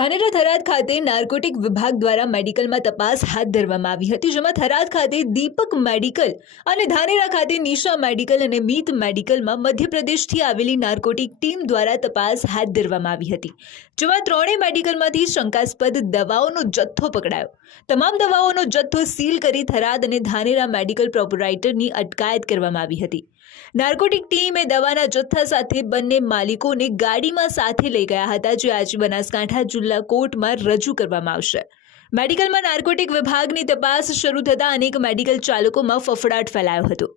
ધાનેરા થરાદ ખાતે નાર્કોટિક વિભાગ દ્વારા મેડિકલમાં તપાસ હાથ ધરવામાં આવી હતી, જેમાં થરાદ ખાતે દીપક મેડિકલ અને ધાનેરા ખાતે નિશા મેડિકલ અને મીત મેડિકલમાં મધ્યપ્રદેશથી આવેલી નાર્કોટિક ટીમ દ્વારા તપાસ હાથ ધરવામાં આવી હતી, જેમાં ત્રણેય મેડિકલમાંથી શંકાસ્પદ દવાઓનો જથ્થો પકડાયો। તમામ દવાઓનો જથ્થો સીલ કરી થરાદ અને ધાનેરા મેડિકલ પ્રોપરાઇટરની અટકાયત કરવામાં આવી હતી। નાર્કોટિક ટીમે દવાના જથ્થા સાથે બંને માલિકોને ગાડીમાં સાથે લઈ ગયા હતા, જે આજે બનાસકાંઠા જિલ્લા કોર્ટમાં રજૂ કરવામાં આવશે। મેડિકલમાં નાર્કોટિક વિભાગની તપાસ શરૂ થતાં અનેક મેડિકલ ચાલકોમાં ફફડાટ ફેલાયો હતો।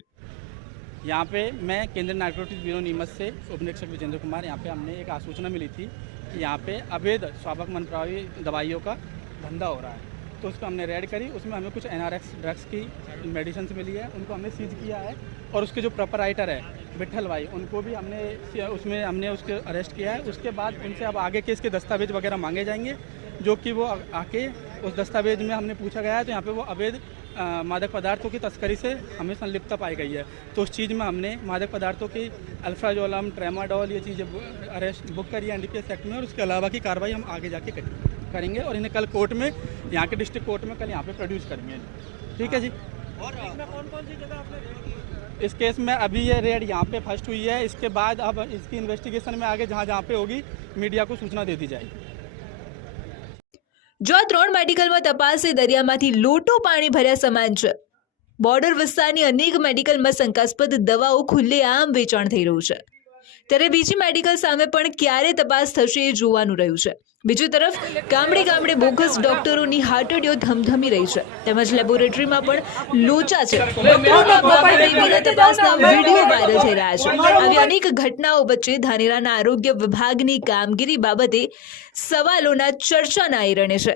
यहाँ पे मैं केंद्रीय नार्कोटिक्स ब्यूरो नीमच से उपनिरीक्षक विजेंद्र कुमार, यहाँ पे हमने एक आसूचना मिली थी कि यहाँ पे अवैध स्वाभक मन प्रभावी दवाइयों का धंधा हो रहा है, तो उसको हमने रेड करी। उसमें हमें कुछ NRX ड्रग्स की मेडिसिन मिली है, उनको हमने सीज किया है। और उसके जो प्रोपराइटर है विठल भाई, उनको भी हमने उसके अरेस्ट किया है। उसके बाद उनसे अब आगे के इसके दस्तावेज वगैरह मांगे जाएंगे, जो कि वो आके उस दस्तावेज में हमने पूछा गया है, तो यहाँ पे वो अवैध मादक पदार्थों की तस्करी से हमें संलिप्तता पाई गई है। तो उस चीज़ में हमने मादक पदार्थों की अल्फ्राजोलम, ट्रेमाडोल, ये चीज़ें अरेस्ट बुक करी है NDPS एक्ट में, और उसके अलावा की कार्रवाई हम आगे जाके करेंगे और इन्हें कल कोर्ट में, यहाँ के डिस्ट्रिक्ट कोर्ट में कल यहाँ पे प्रोड्यूस करेंगे। ठीक है जी। और कौन कौन सी जगह आपने इस केस में अभी ये रेड यहाँ पे फर्स्ट हुई है। इसके बाद अब इसकी इन्वेस्टिगेशन में आगे जहाँ जहाँ पे होगी मीडिया को सूचना दे दी जाएगी। जो ત્રણ મેડિકલમાં તપાસે દરિયામાંથી લોટો પાણી ભર્યા સમાન છે। બોર્ડર વિસ્તારની અનેક મેડિકલમાં શંકાસ્પદ દવાઓ ખુલ્લેઆમ વેચાણ થઈ રહ્યું છે, ત્યારે બીજી મેડિકલ સામે પણ ક્યારે તપાસ થશે એ જોવાનું રહ્યું છે। બીજી તરફ ગામડે ગામડે બોગસ ડોક્ટરોની હાટડીઓ ધમધમી રહી છે, તેમજ લેબોરેટરીમાં પણ લોચા છે। તપાસના વિડીયો વાયરલ થઈ રહ્યા છે। આવી અનેક ઘટનાઓ વચ્ચે ધાનેરાના આરોગ્ય વિભાગની કામગીરી બાબતે સવાલોના ચર્ચાના એરણે છે।